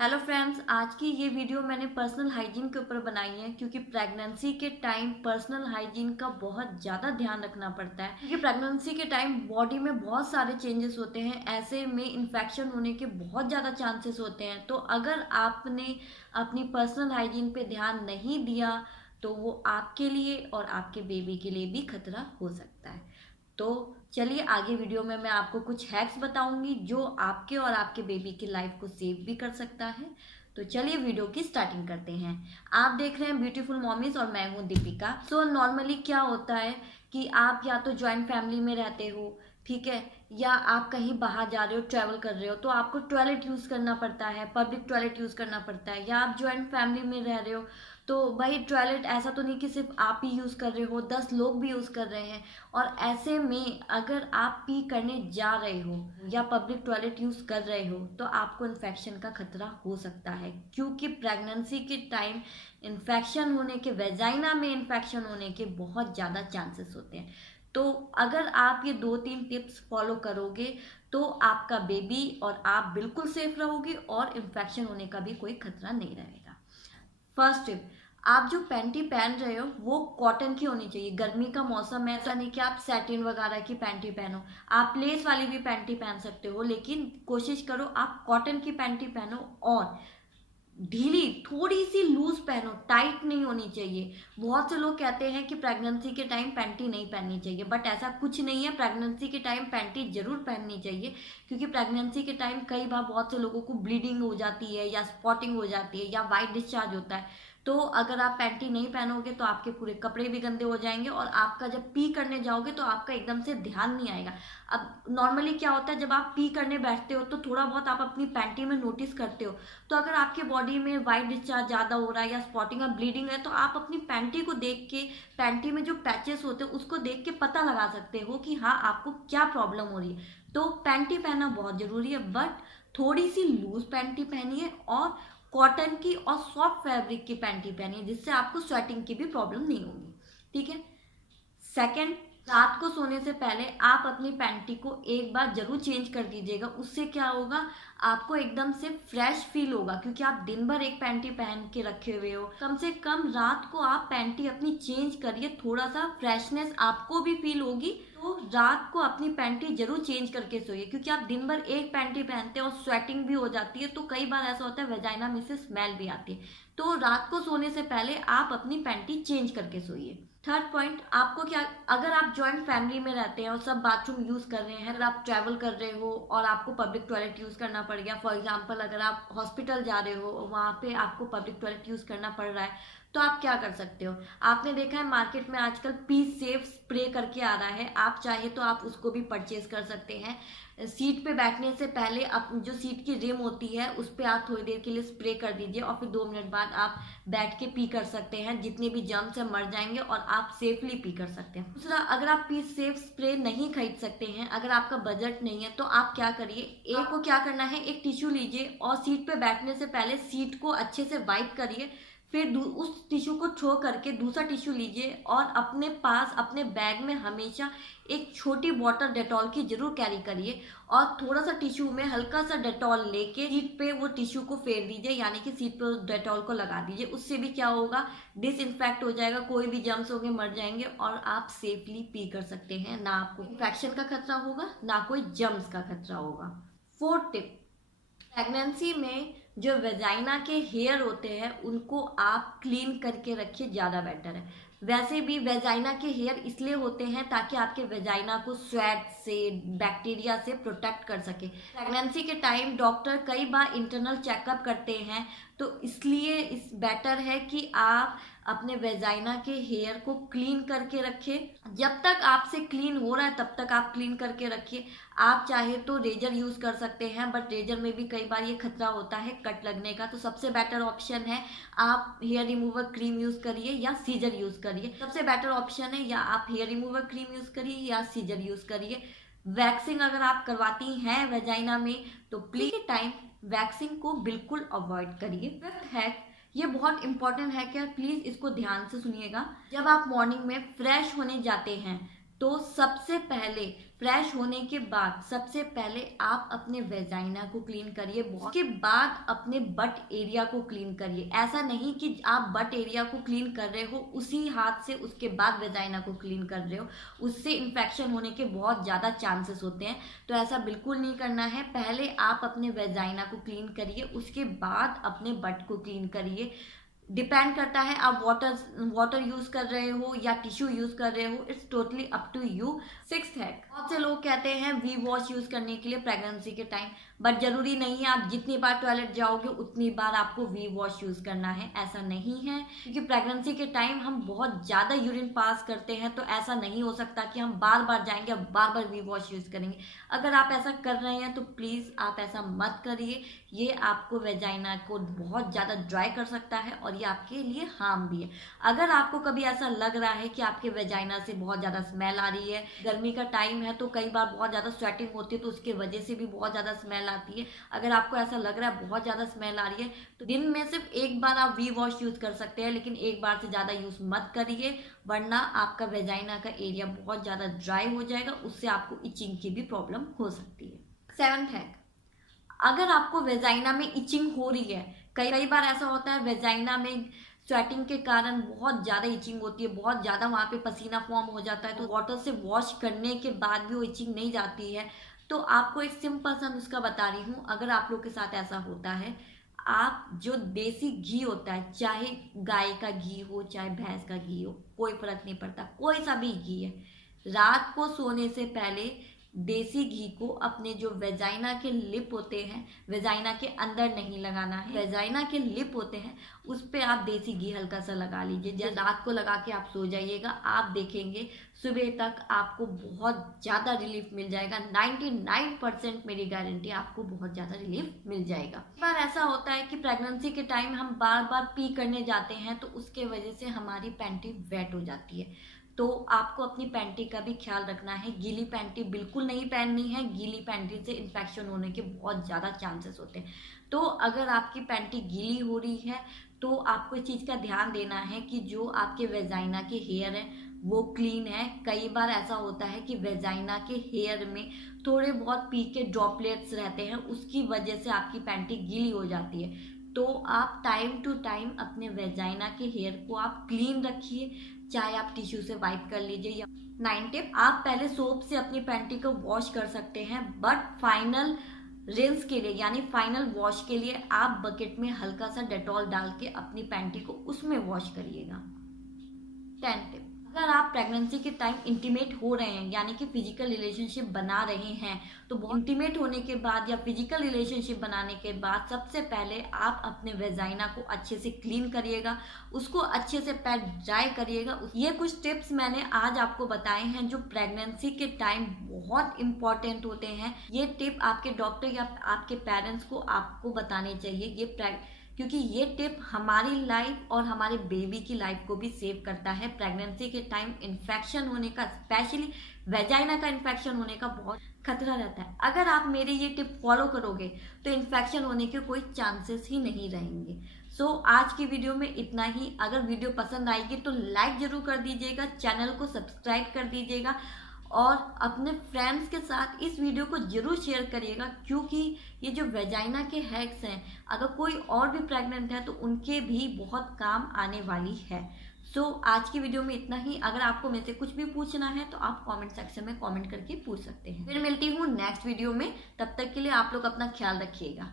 Hello friends, आज की ये वीडियो मैंने पर्सनल हाइजीन के ऊपर बनाई है क्योंकि प्रेगनेंसी के टाइम पर्सनल हाइजीन का बहुत ज़्यादा ध्यान रखना पड़ता है। क्योंकि प्रेगनेंसी के टाइम बॉडी में बहुत सारे चेंजेस होते हैं, ऐसे में इन्फेक्शन होने के बहुत ज़्यादा चांसेस होते हैं। तो अगर आपने अपनी पर्सनल हाइजीन पे ध्यान नहीं दिया तो वो आपके लिए और आपके बेबी के लिए भी खतरा हो सकता है। तो चलिए आगे वीडियो में मैं आपको कुछ हैक्स बताऊंगी जो आपके और आपके बेबी की लाइफ को सेव भी कर सकता है। तो चलिए वीडियो की स्टार्टिंग करते हैं। आप देख रहे हैं ब्यूटीफुल मॉमीज और मैं हूं दीपिका। सो नॉर्मली क्या होता है कि आप या तो जॉइंट फैमिली में रहते हो, ठीक है, या आप कहीं बाहर जा रहे हो, ट्रैवल कर रहे हो, तो आपको टॉयलेट यूज़ करना पड़ता है, पब्लिक टॉयलेट यूज़ करना पड़ता है, या आप जॉइंट फैमिली में रह रहे हो तो भाई टॉयलेट ऐसा तो नहीं कि सिर्फ आप ही यूज़ कर रहे हो, 10 लोग भी यूज़ कर रहे हैं। और ऐसे में अगर आप पी करने जा रहे हो या पब्लिक टॉयलेट यूज़ कर रहे हो तो आपको इन्फेक्शन का खतरा हो सकता है, क्योंकि प्रेगनेंसी के टाइम इन्फेक्शन होने के, वेजाइना में इन्फेक्शन होने के बहुत ज़्यादा चांसेस होते हैं। तो अगर आप ये 2-3 टिप्स फॉलो करोगे तो आपका बेबी और आप बिल्कुल सेफ रहोगे और इन्फेक्शन होने का भी कोई खतरा नहीं रहेगा। फर्स्ट टिप, आप जो पैंटी पहन रहे हो वो कॉटन की होनी चाहिए। गर्मी का मौसम है, ऐसा नहीं कि आप सैटिन वगैरह की पैंटी पहनो। आप लेस वाली भी पैंटी पहन सकते हो, लेकिन कोशिश करो आप कॉटन की पैंटी पहनो और ढीली, थोड़ी सी लूज पहनो, टाइट नहीं होनी चाहिए। बहुत से लोग कहते हैं कि प्रेगनेंसी के टाइम पैंटी नहीं पहननी चाहिए, बट ऐसा कुछ नहीं है। प्रेगनेंसी के टाइम पैंटी जरूर पहननी चाहिए, क्योंकि प्रेगनेंसी के टाइम कई बार बहुत से लोगों को ब्लीडिंग हो जाती है या स्पॉटिंग हो जाती है या वाइट डिस्चार्ज होता है। तो अगर आप पैंटी नहीं पहनोगे तो आपके पूरे कपड़े भी गंदे हो जाएंगे और आपका जब पी करने जाओगे तो आपका एकदम से ध्यान नहीं आएगा। अब नॉर्मली क्या होता है, जब आप पी करने बैठते हो तो थोड़ा बहुत आप अपनी पैंटी में नोटिस करते हो। तो अगर आपके बॉडी में वाइट डिस्चार्ज ज़्यादा हो रहा है या स्पॉटिंग या ब्लीडिंग है तो आप अपनी पैंटी को देख के, पैंटी में जो पैचेस होते हैं उसको देख के पता लगा सकते हो कि हाँ आपको क्या प्रॉब्लम हो रही है। तो पैंटी पहनना बहुत ज़रूरी है, बट थोड़ी सी लूज पैंटी पहनिए और कॉटन की और सॉफ्ट फैब्रिक की पैंटी पहनिए, जिससे आपको स्वेटिंग की भी प्रॉब्लम नहीं होगी। ठीक है। सेकंड, रात को सोने से पहले आप अपनी पैंटी को एक बार जरूर चेंज कर दीजिएगा। उससे क्या होगा, आपको एकदम से फ्रेश फील होगा, क्योंकि आप दिन भर एक पैंटी पहन के रखे हुए हो। कम से कम रात को आप पैंटी अपनी चेंज करिए, थोड़ा सा फ्रेशनेस आपको भी फील होगी। तो रात को अपनी पैंटी जरूर चेंज करके सोइए, क्योंकि आप दिन भर एक पैंटी पहनते हैं और स्वेटिंग भी हो जाती है, तो कई बार ऐसा होता है वेजाइना में से स्मेल भी आती है। तो रात को सोने से पहले आप अपनी पैंटी चेंज करके सोइए। थर्ड पॉइंट, आपको क्या, अगर आप जॉइंट फैमिली में रहते हैं और सब बाथरूम यूज कर रहे हैं, अगर आप ट्रैवल कर रहे हो और आपको पब्लिक टॉयलेट यूज करना पड़ गया, फॉर एग्जांपल अगर आप हॉस्पिटल जा रहे हो, वहां पे आपको पब्लिक टॉयलेट यूज करना पड़ रहा है, तो आप क्या कर सकते हो। आपने देखा है मार्केट में आजकल पी सेफ स्प्रे करके आ रहा है, आप चाहे तो आप उसको भी परचेज कर सकते हैं। सीट पे बैठने से पहले आप जो सीट की रिम होती है उस पर आप थोड़ी देर के लिए स्प्रे कर दीजिए और फिर 2 मिनट बाद आप बैठ के पी कर सकते हैं। जितने भी जर्म्स है मर जाएंगे और आप सेफली पी कर सकते हैं। दूसरा, अगर आप पी सेफ स्प्रे नहीं खरीद सकते हैं, अगर आपका बजट नहीं है, तो आप क्या करिए, एक को क्या करना है, एक टिश्यू लीजिए और सीट पे बैठने से पहले सीट को अच्छे से वाइप करिए। फिर उस टिश्यू को छो करके दूसरा टिश्यू लीजिए और अपने पास अपने बैग में हमेशा एक छोटी बॉटल डेटॉल की जरूर कैरी करिए और थोड़ा सा टिश्यू में हल्का सा डेटॉल लेके सीट पे वो टिश्यू को फेर दीजिए, यानी कि सीट पे डेटॉल को लगा दीजिए। उससे भी क्या होगा, डिसइंफेक्ट हो जाएगा, कोई भी जर्म्स होंगे मर जाएंगे और आप सेफली पी कर सकते हैं। ना आपको इन्फेक्शन का खतरा होगा, ना कोई जर्म्स का खतरा होगा। फोर्थ टिप, प्रेगनेंसी में जो वेजाइना के हेयर होते हैं उनको आप क्लीन करके रखिए, ज़्यादा बेटर है। वैसे भी वेजाइना के हेयर इसलिए होते हैं ताकि आपके वेजाइना को स्वेट से, बैक्टीरिया से प्रोटेक्ट कर सके। प्रेगनेंसी के टाइम डॉक्टर कई बार इंटरनल चेकअप करते हैं, तो इसलिए इस बेटर है कि आप अपने वेजाइना के हेयर को क्लीन करके रखें। जब तक आपसे क्लीन हो रहा है तब तक आप क्लीन करके रखिए। आप चाहे तो रेजर यूज कर सकते हैं, बट रेजर में भी कई बार ये खतरा होता है कट लगने का, तो सबसे बेटर ऑप्शन है आप हेयर रिमूवर क्रीम यूज करिए या सीजर यूज करिए। सबसे बेटर ऑप्शन है या आप हेयर रिमूवर क्रीम यूज करिए या सीजर यूज करिए। वैक्सिंग अगर आप करवाती हैं वेजाइना में तो प्लीज टाइम वैक्सिंग को बिल्कुल अवॉइड करिए। फिफ्थ है, ये बहुत इंपॉर्टेंट है कि प्लीज इसको ध्यान से सुनिएगा। जब आप मॉर्निंग में फ्रेश होने जाते हैं तो सबसे पहले फ्रेश होने के बाद सबसे पहले आप अपने वेजाइना को क्लीन करिए, उसके बाद अपने बट एरिया को क्लीन करिए। ऐसा नहीं कि आप बट एरिया को क्लीन कर रहे हो उसी हाथ से उसके बाद वेजाइना को क्लीन कर रहे हो, उससे इन्फेक्शन होने के बहुत ज़्यादा चांसेस होते हैं। तो ऐसा बिल्कुल नहीं करना है। पहले आप अपने वेजाइना को क्लीन करिए, उसके बाद अपने बट को क्लीन करिए। डिपेंड करता है आप वाटर यूज कर रहे हो या टिश्यू यूज कर रहे हो, it's totally up to you. 6th hack, बहुत से लोग कहते हैं वी वॉश यूज करने के लिए प्रेगनेंसी के टाइम, बट जरूरी नहीं है आप जितनी बार टॉयलेट जाओगे उतनी बार आपको वी वॉश यूज करना है, ऐसा नहीं है। क्योंकि प्रेगनेंसी के टाइम हम बहुत ज्यादा यूरिन पास करते हैं, तो ऐसा नहीं हो सकता कि हम बार बार जाएंगे और बार बार वी वॉश यूज करेंगे। अगर आप ऐसा कर रहे हैं तो प्लीज आप ऐसा मत करिए, ये आपको वेजाइना को बहुत ज़्यादा ड्राई कर सकता है और ये आपके लिए हार्म भी है। अगर आपको कभी ऐसा लग रहा है कि आपके वेजाइना से बहुत ज़्यादा स्मेल आ रही है, गर्मी का टाइम है तो कई बार बहुत ज़्यादा स्वेटिंग होती है तो उसकी वजह से भी बहुत ज़्यादा स्मेल आती है, अगर आपको ऐसा लग रहा है बहुत ज़्यादा स्मेल आ रही है तो दिन में सिर्फ एक बार आप वी वॉश यूज़ कर सकते हैं, लेकिन एक बार से ज़्यादा यूज़ मत करिए, वरना आपका वेजाइना का एरिया बहुत ज़्यादा ड्राई हो जाएगा, उससे आपको इचिंग की भी प्रॉब्लम हो सकती है। 7th हैक, अगर आपको वेजाइना में इचिंग हो रही है, कई बार ऐसा होता है वेजाइना में स्वेटिंग के कारण बहुत ज़्यादा इचिंग होती है, बहुत ज़्यादा वहाँ पे पसीना फॉर्म हो जाता है, तो वाटर से वॉश करने के बाद भी वो इचिंग नहीं जाती है। तो आपको एक सिंपल सा नुस्खा बता रही हूँ, अगर आप लोग के साथ ऐसा होता है, आप जो देसी घी होता है, चाहे गाय का घी हो चाहे भैंस का घी हो, कोई फर्क नहीं पड़ता, कोई सा भी घी है, रात को सोने से पहले देसी घी को अपने जो वेजाइना के लिप होते हैं, वेजाइना के अंदर नहीं लगाना है, वेजाइना के लिप होते हैं उस पे आप देसी घी हल्का सा लगा लीजिए। जब रात को लगा के आप सो जाइएगा, आप देखेंगे सुबह तक आपको बहुत ज़्यादा रिलीफ मिल जाएगा। 99% मेरी गारंटी, आपको बहुत ज़्यादा रिलीफ मिल जाएगा। एक बार ऐसा होता है कि प्रेगनेंसी के टाइम हम बार बार पी करने जाते हैं तो उसके वजह से हमारी पैंटी वेट हो जाती है, तो आपको अपनी पैंटी का भी ख्याल रखना है। गीली पैंटी बिल्कुल नहीं पहननी है, गीली पैंटी से इन्फेक्शन होने के बहुत ज़्यादा चांसेस होते हैं। तो अगर आपकी पैंटी गीली हो रही है तो आपको इस चीज़ का ध्यान देना है कि जो आपके वेजाइना के हेयर हैं वो क्लीन है। कई बार ऐसा होता है कि वेजाइना के हेयर में थोड़े बहुत पी के ड्रॉपलेट्स रहते हैं, उसकी वजह से आपकी पैंटी गीली हो जाती है। तो आप टाइम टू टाइम अपने वेजाइना के हेयर को आप क्लीन रखिए, चाहे आप टिश्यू से वाइप कर लीजिए या 9 टिप, आप पहले सोप से अपनी पैंटी को वॉश कर सकते हैं, बट फाइनल रिंस के लिए यानी फाइनल वॉश के लिए आप बकेट में हल्का सा डेटॉल डाल के अपनी पैंटी को उसमें वॉश करिएगा। 10 टिप, अगर आप प्रेगनेंसी के टाइम इंटीमेट हो रहे हैं यानी कि फिजिकल रिलेशनशिप बना रहे हैं, तो इंटीमेट होने के बाद या फिजिकल रिलेशनशिप बनाने के बाद सबसे पहले आप अपने वेजाइना को अच्छे से क्लीन करिएगा, उसको अच्छे से पैड ड्राई करिएगा। ये कुछ टिप्स मैंने आज आपको बताए हैं जो प्रेगनेंसी के टाइम बहुत इंपॉर्टेंट होते हैं। ये टिप आपके डॉक्टर या आपके पेरेंट्स को आपको बताने चाहिए, क्योंकि ये टिप हमारी लाइफ और हमारे बेबी की लाइफ को भी सेव करता है। प्रेगनेंसी के टाइम इन्फेक्शन होने का, स्पेशली वेजाइना का इन्फेक्शन होने का बहुत खतरा रहता है। अगर आप मेरे ये टिप फॉलो करोगे तो इन्फेक्शन होने के कोई चांसेस ही नहीं रहेंगे। सो आज की वीडियो में इतना ही। अगर वीडियो पसंद आएगी तो लाइक जरूर कर दीजिएगा, चैनल को सब्सक्राइब कर दीजिएगा और अपने फ्रेंड्स के साथ इस वीडियो को जरूर शेयर करिएगा, क्योंकि ये जो वेजाइना के हैक्स हैं अगर कोई और भी प्रेग्नेंट है तो उनके भी बहुत काम आने वाली है। सो आज की वीडियो में इतना ही। अगर आपको मेरे से कुछ भी पूछना है तो आप कमेंट सेक्शन में कमेंट करके पूछ सकते हैं। फिर मिलती हूँ नेक्स्ट वीडियो में, तब तक के लिए आप लोग अपना ख्याल रखिएगा।